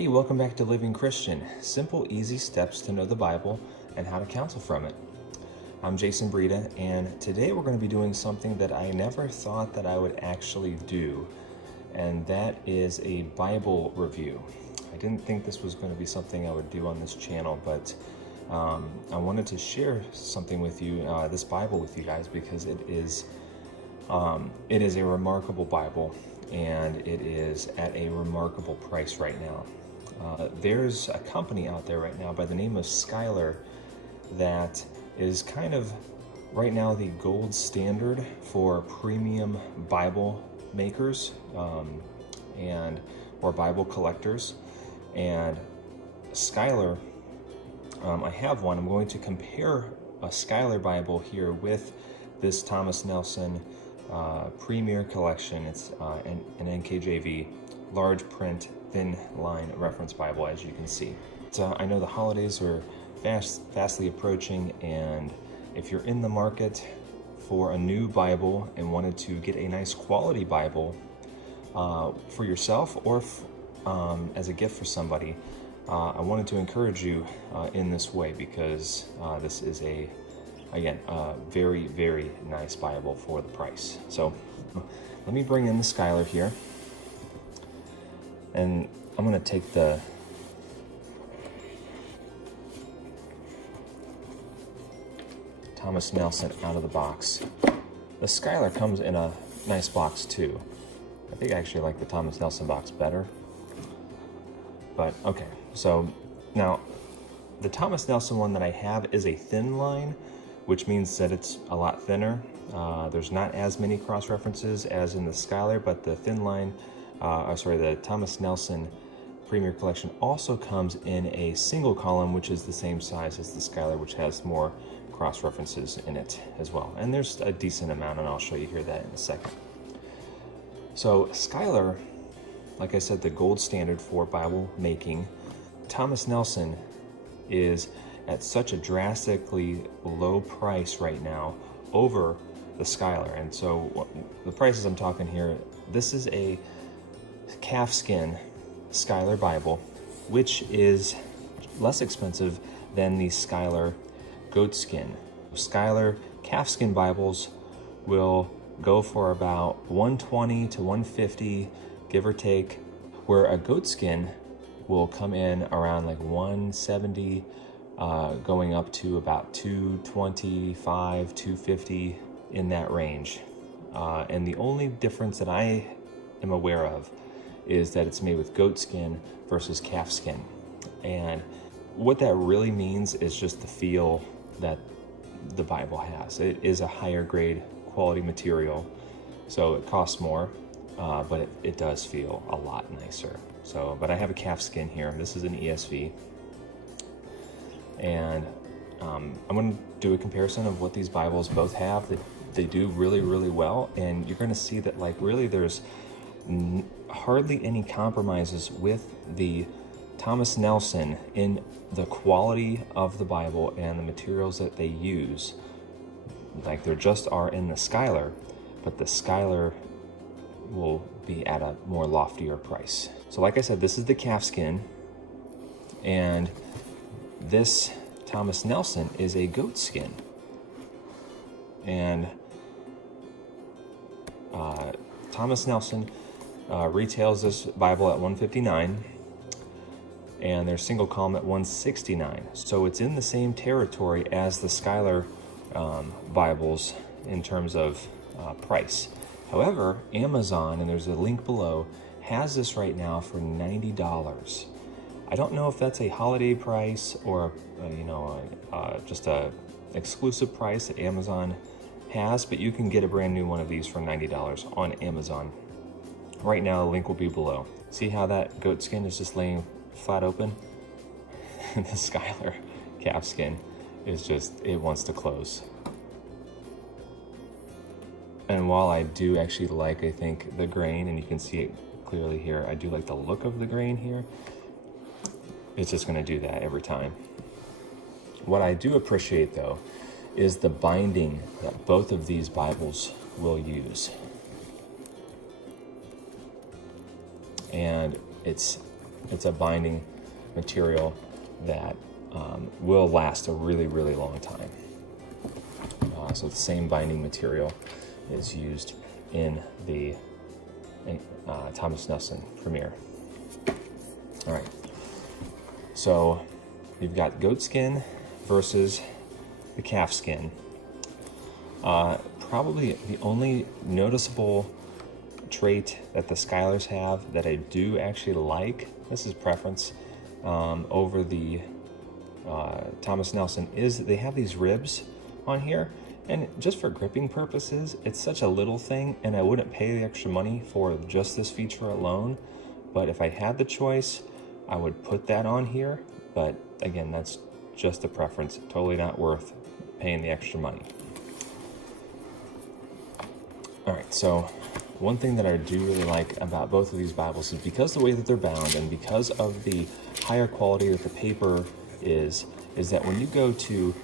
Hey, welcome back to Living Christian. Simple, easy steps to know the Bible and how to counsel from it. I'm Jason Breda, and today we're going to be doing something that I never thought that I would actually do, and that is a Bible review. I didn't think this was going to be something I would do on this channel, but I wanted to share something with you, this Bible with you guys, because it is a remarkable Bible, and it is at a remarkable price right now. There's a company out there right now by the name of Schuyler that is kind of right now the gold standard for premium Bible makers or Bible collectors. And Schuyler, I have one. I'm going to compare a Schuyler Bible here with this Thomas Nelson Premier Collection. It's an NKJV large print thin line reference Bible, as you can see. So I know the holidays are fastly approaching, and if you're in the market for a new Bible and wanted to get a nice quality Bible for yourself or as a gift for somebody, I wanted to encourage you in this way, because this is a very, very nice Bible for the price. So let me bring in the Schuyler here, and I'm going to take the Thomas Nelson out of the box. The Schuyler comes in a nice box too. I think I actually like the Thomas Nelson box better. But okay, so now the Thomas Nelson one that I have is a thin line, which means that it's a lot thinner. There's not as many cross-references as in the Schuyler, but the thin line, the Thomas Nelson Premier Collection also comes in a single column, which is the same size as the Schuyler, which has more cross-references in it as well. And there's a decent amount, and I'll show you here that in a second. So Schuyler, like I said, the gold standard for Bible making. Thomas Nelson is at such a drastically low price right now over the Schuyler. And so the prices I'm talking here, this is a calfskin Schuyler Bible, which is less expensive than the Schuyler goatskin. Schuyler calfskin Bibles will go for about $120 to $150, give or take, where a goatskin will come in around like $170, going up to about $225, $250, in that range. And the only difference that I am aware of is that it's made with goatskin versus calfskin. And what that really means is just the feel that the Bible has. It is a higher grade quality material, so it costs more, but it does feel a lot nicer. So, but I have a calfskin here. This is an ESV. And I'm going to do a comparison of what these Bibles both have. They do really, really well, and you're going to see that really there's hardly any compromises with the Thomas Nelson in the quality of the Bible and the materials that they use. Like there just are in the Schuyler, but the Schuyler will be at a more loftier price. So like I said, this is the calfskin, and this Thomas Nelson is a goatskin. And Thomas Nelson retails this Bible at $159, and their single column at $169. So it's in the same territory as the Schuyler Bibles in terms of price. However, Amazon, and there's a link below, has this right now for $90. I don't know if that's a holiday price or just a exclusive price that Amazon has, but you can get a brand new one of these for $90 on Amazon. Right now, the link will be below. See how that goatskin is just laying flat open? The Schuyler calfskin is just, it wants to close. And while I do actually like, I think, the grain, and you can see it clearly here, I do like the look of the grain here, it's just gonna do that every time. What I do appreciate though is the binding that both of these Bibles will use. And it's It's a binding material that will last a really, really long time. So the same binding material is used in the Thomas Nelson Premier. All right, so you've got goat skin versus the calf skin. Probably the only noticeable trait that the Skylers have that I do actually like, this is preference, over the Thomas Nelson, is that they have these ribs on here. And just for gripping purposes, it's such a little thing, and I wouldn't pay the extra money for just this feature alone. But if I had the choice, I would put that on here. But again, that's just a preference. Totally not worth paying the extra money. All right, so one thing that I do really like about both of these Bibles is because the way that they're bound and because of the higher quality that the paper is that when you go to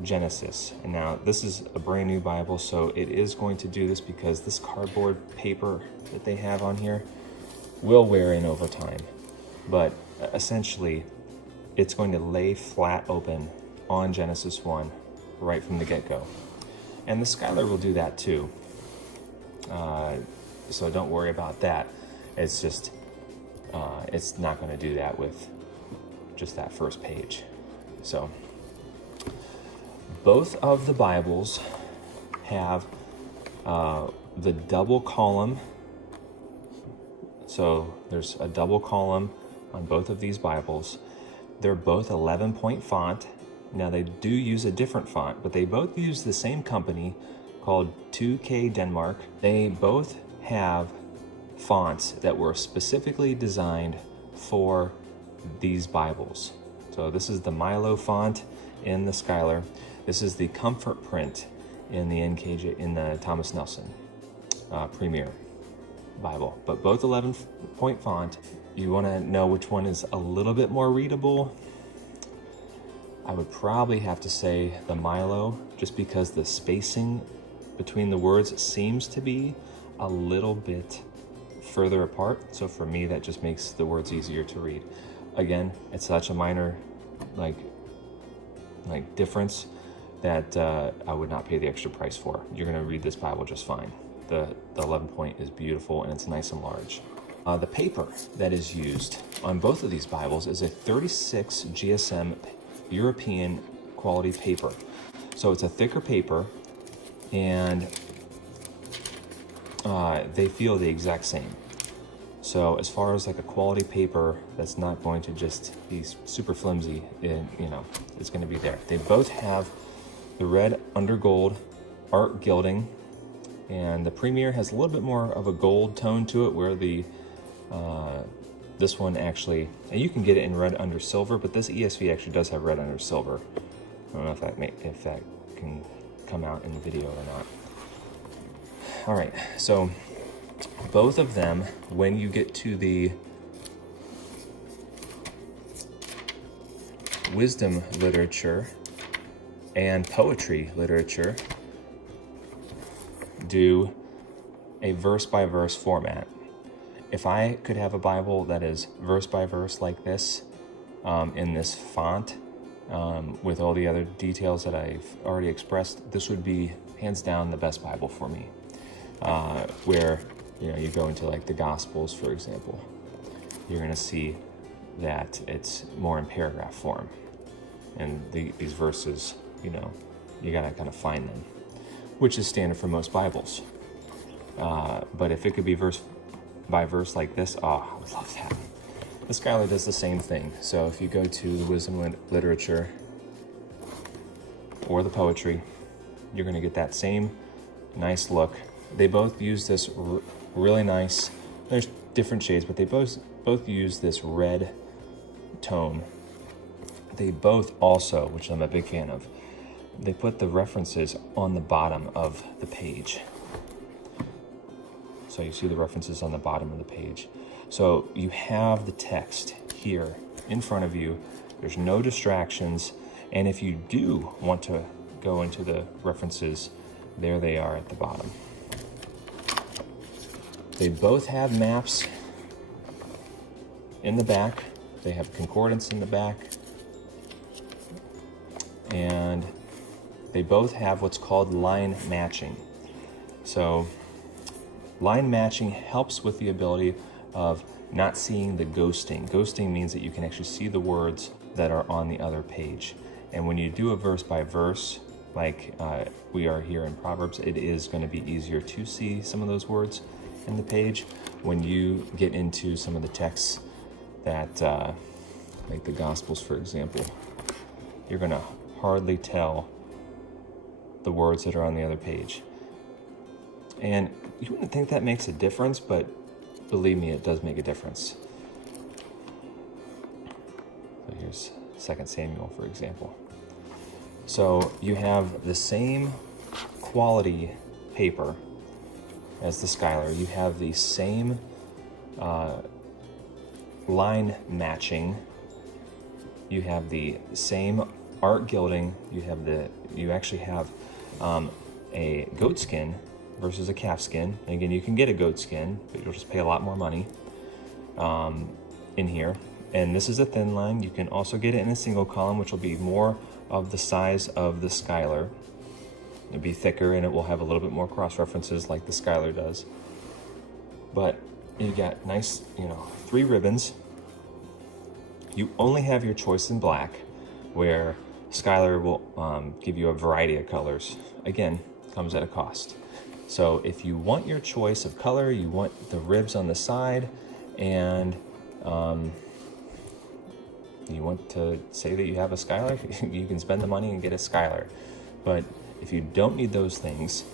Genesis, and now this is a brand new Bible, so it is going to do this because this cardboard paper that they have on here will wear in over time. But essentially, it's going to lay flat open on Genesis 1 right from the get-go. And the Skylar will do that too. So don't worry about that. It's just, it's not going to do that with just that first page. So both of the Bibles have the double column. So there's a double column on both of these Bibles. They're both 11-point font. Now they do use a different font, but they both use the same company called 2K Denmark. They both have fonts that were specifically designed for these Bibles. So this is the Milo font in the Skylar. This is the Comfort print in the NKJ, in the Thomas Nelson Premier Bible. But both 11-point font. You want to know which one is a little bit more readable? I would probably have to say the Milo, just because the spacing between the words seems to be a little bit further apart. So for me, that just makes the words easier to read. Again, it's such a minor like difference that I would not pay the extra price for. You're gonna read this Bible just fine. The 11-point is beautiful and it's nice and large. The paper that is used on both of these Bibles is a 36 GSM European quality paper. So it's a thicker paper, and they feel the exact same. So as far as like a quality paper that's not going to just be super flimsy, it's going to be there. They both have the red undergold art gilding, and the Premier has a little bit more of a gold tone to it, where the this one actually, and you can get it in red under silver, but this ESV actually does have red under silver. I don't know if that can come out in the video or not. All right, so both of them, when you get to the wisdom literature and poetry literature, do a verse-by-verse format. If I could have a Bible that is verse by verse like this, in this font, with all the other details that I've already expressed, this would be hands down the best Bible for me. Where you go into like the Gospels, for example, you're going to see that it's more in paragraph form, and these verses, you got to kind of find them, which is standard for most Bibles. But if it could be verse by verse like this, I would love that. The Skylar does the same thing. So if you go to the wisdom literature or the poetry, you're going to get that same nice look. They both use this really nice, there's different shades, but they both use this red tone. They both also, which I'm a big fan of, they put the references on the bottom of the page. So you see the references on the bottom of the page. So you have the text here in front of you. There's no distractions. And if you do want to go into the references, there they are at the bottom. They both have maps in the back, they have concordance in the back, and they both have what's called line matching. So line matching helps with the ability of not seeing the ghosting. Ghosting means that you can actually see the words that are on the other page. And when you do a verse by verse, like we are here in Proverbs, it is going to be easier to see some of those words in the page. When you get into some of the texts that, like the Gospels, for example, you're going to hardly tell the words that are on the other page. And you wouldn't think that makes a difference, but believe me, it does make a difference. So here's 2 Samuel, for example. So you have the same quality paper as the Skylar. You have the same line matching. You have the same art gilding. You actually have a goat skin versus a calf skin. And again, you can get a goat skin, but you'll just pay a lot more money in here. And this is a thin line. You can also get it in a single column, which will be more of the size of the Skylar. It'll be thicker, and it will have a little bit more cross references like the Skylar does. But you got nice, 3 ribbons. You only have your choice in black, where Skylar will give you a variety of colors. Again, comes at a cost. So if you want your choice of color, you want the ribs on the side, and you want to say that you have a Skylar, you can spend the money and get a Skylar. But if you don't need those things,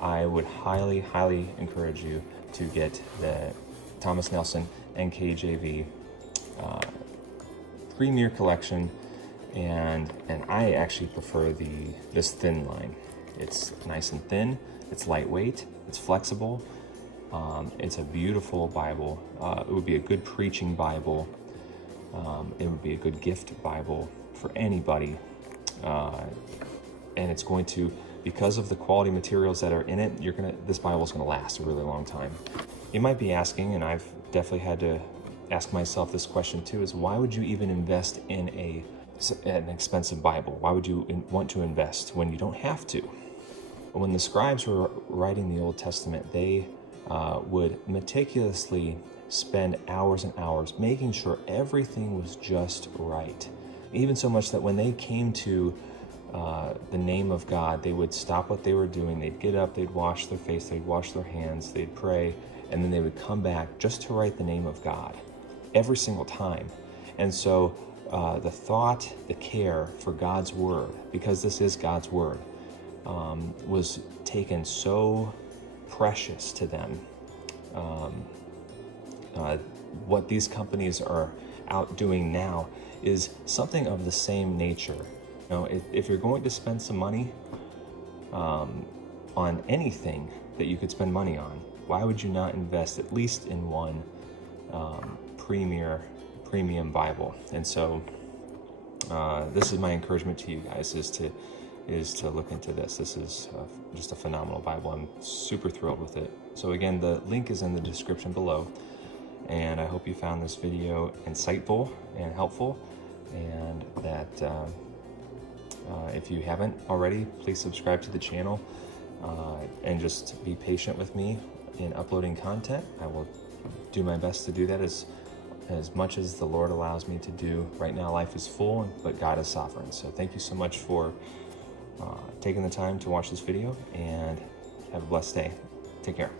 I would highly, highly encourage you to get the Thomas Nelson NKJV Premier Collection, and I actually prefer this thin line. It's nice and thin, it's lightweight, it's flexible, it's a beautiful Bible. It would be a good preaching Bible. It would be a good gift Bible for anybody. And it's going to, because of the quality materials that are in it, this Bible is going to last a really long time. You might be asking, and I've definitely had to ask myself this question too, is why would you even invest in an expensive Bible? Why would you want to invest when you don't have to? When the scribes were writing the Old Testament, they would meticulously spend hours and hours making sure everything was just right. Even so much that when they came to the name of God, they would stop what they were doing, they'd get up, they'd wash their face, they'd wash their hands, they'd pray, and then they would come back just to write the name of God every single time. And so the thought, the care for God's word, because this is God's word, was taken so precious to them. What these companies are out doing now is something of the same nature. If you're going to spend some money on anything that you could spend money on, why would you not invest at least in one premium Bible? And so this is my encouragement to you guys, is to look into this. This is just a phenomenal Bible. I'm super thrilled with it. So again, the link is in the description below, and I hope you found this video insightful and helpful, and that if you haven't already, please subscribe to the channel and just be patient with me in uploading content. I will do my best to do that as much as the Lord allows me to do. Right now, life is full, but God is sovereign. So thank you so much for taking the time to watch this video, and have a blessed day. Take care.